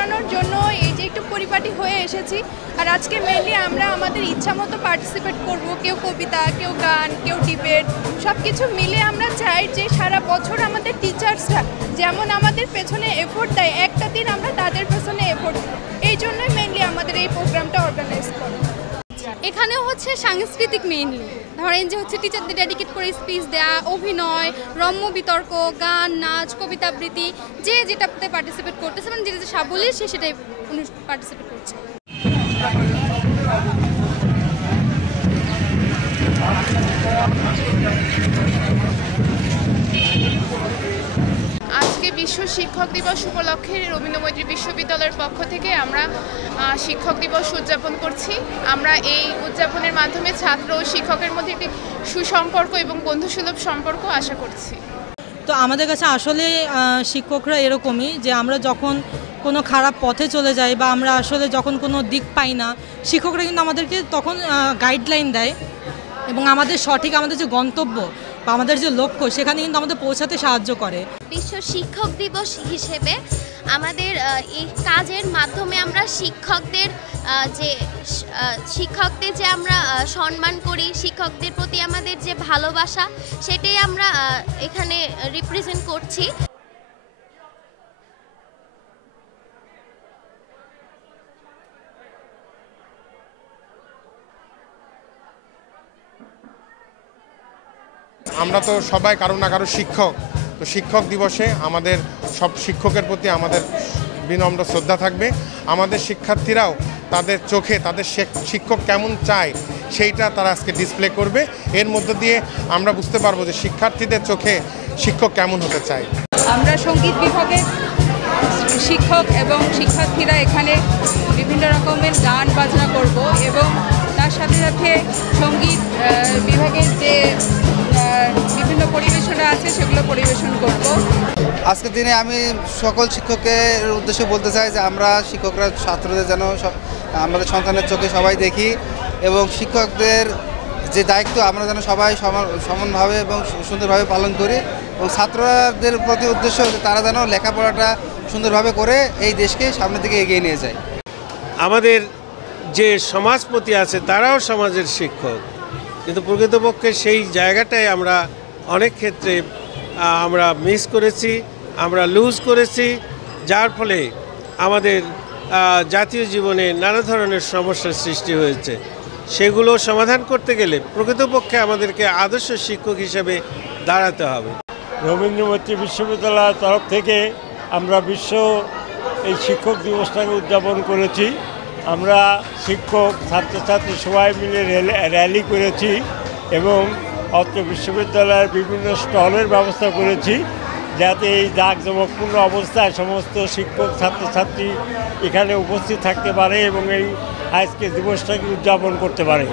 জানানোর জন্য এই যে একটু পরিপাটি হয়ে এসেছি। আর আজকে মেনলি আমরা আমাদের ইচ্ছা মতো পার্টিসিপেট করব, কেউ কবিতা, কেউ গান, কেউ ডিবেট, সব কিছু মিলে আমরা চাই যে সারা বছর আমাদের টিচার্সরা যেমন আমাদের পেছনে এফোর্ট দেয়, একটা দিন আমরা তাদের পেছনে এফোর্ট দিই। এই জন্যই মেনলি আমাদের এই প্রোগ্রামটা অর্গানাইজ করা। এখানে হচ্ছে সাংস্কৃতিক মেইনলি ধরেন যে হচ্ছে টিচারদের ডেডিকেট করে স্পিচ দেওয়া, অভিনয়, রম্য বিতর্ক, গান, নাচ, কবিতা আবৃত্তি, যে যেটাতে পার্টিসিপেট করতেছে মানে যেটা সাবলীল সে সেটাই পার্টিসিপেট করছে। আজকে বিশ্ব শিক্ষক দিবস উপলক্ষে রবীন্দ্র মৈত্রী বিশ্ববিদ্যালয়ের পক্ষ থেকে আমরা শিক্ষক দিবস উদযাপন করছি। আমরা এই উদযাপনের মাধ্যমে ছাত্র ও শিক্ষকের মধ্যে একটি সুসম্পর্ক এবং বন্ধুসুলভ সম্পর্ক আশা করছি। তো আমাদের কাছে আসলে শিক্ষকরা এরকমই যে আমরা যখন কোনো খারাপ পথে চলে যাই বা আমরা আসলে যখন কোনো দিক পাই না, শিক্ষকরা কিন্তু আমাদেরকে তখন গাইডলাইন দেয় এবং আমাদের সঠিক আমাদের যে গন্তব্য বা আমাদের যে লক্ষ্য সেখানে কিন্তু আমাদের পৌঁছাতে সাহায্য করে। বিশ্ব শিক্ষক দিবস হিসেবে আমাদের এই কাজের মাধ্যমে আমরা শিক্ষকদের যে আমরা সম্মান করি, শিক্ষকদের প্রতি আমাদের যে ভালোবাসা সেটাই আমরা এখানে রিপ্রেজেন্ট করছি। আমরা তো সবাই কারো না কারো শিক্ষক, তো শিক্ষক দিবসে আমাদের সব শিক্ষকের প্রতি আমাদের বিনম্র শ্রদ্ধা থাকবে। আমাদের শিক্ষার্থীরাও তাদের চোখে তাদের শিক্ষক কেমন চায় সেইটা তারা আজকে ডিসপ্লে করবে। এর মধ্য দিয়ে আমরা বুঝতে পারবো যে শিক্ষার্থীদের চোখে শিক্ষক কেমন হতে চায়। আমরা সঙ্গীত বিভাগের শিক্ষক এবং শিক্ষার্থীরা এখানে বিভিন্ন রকমের গান বাজনা করব এবং তার সাথে সাথে সঙ্গীত বিভাগের যে বিভিন্ন পরিবেশনা আছে সেগুলো পরিবেশন করব। আজকের দিনে আমি সকল শিক্ষকের উদ্দেশ্যে বলতে চাই যে আমরা শিক্ষকরা ছাত্রদের যেন আমাদের সন্তানের চোখে সবাই দেখি এবং শিক্ষকদের যে দায়িত্ব আমরা যেন সবাই সমানভাবে এবং সুন্দরভাবে পালন করি এবং ছাত্রদের প্রতি উদ্দেশ্য তারা যেন লেখাপড়াটা সুন্দরভাবে করে এই দেশকে সামনের দিকে এগিয়ে নিয়ে যায়। আমাদের যে সমাজপতি আছে তারাও সমাজের শিক্ষক, কিন্তু প্রকৃতপক্ষে সেই জায়গাটাই আমরা অনেক ক্ষেত্রে আমরা মিস করেছি, আমরা লুজ করেছি, যার ফলে আমাদের জাতীয় জীবনে নানা ধরনের সমস্যার সৃষ্টি হয়েছে। সেগুলো সমাধান করতে গেলে প্রকৃতপক্ষে আমাদেরকে আদর্শ শিক্ষক হিসেবে দাঁড়াতে হবে। রবীন্দ্র মৈত্রী বিশ্ববিদ্যালয়ের তরফ থেকে আমরা এই শিক্ষক দিবসটাকে উদযাপন করেছি। আমরা শিক্ষক ছাত্রছাত্রী সবাই মিলে র্যালি করেছি এবং অত্র বিশ্ববিদ্যালয়ের বিভিন্ন স্টলের ব্যবস্থা করেছি যাতে এই জাঁকজমকপূর্ণ অবস্থায় সমস্ত শিক্ষক ছাত্রছাত্রী এখানে উপস্থিত থাকতে পারে এবং এই আজকে দিবসটাকে উদযাপন করতে পারে।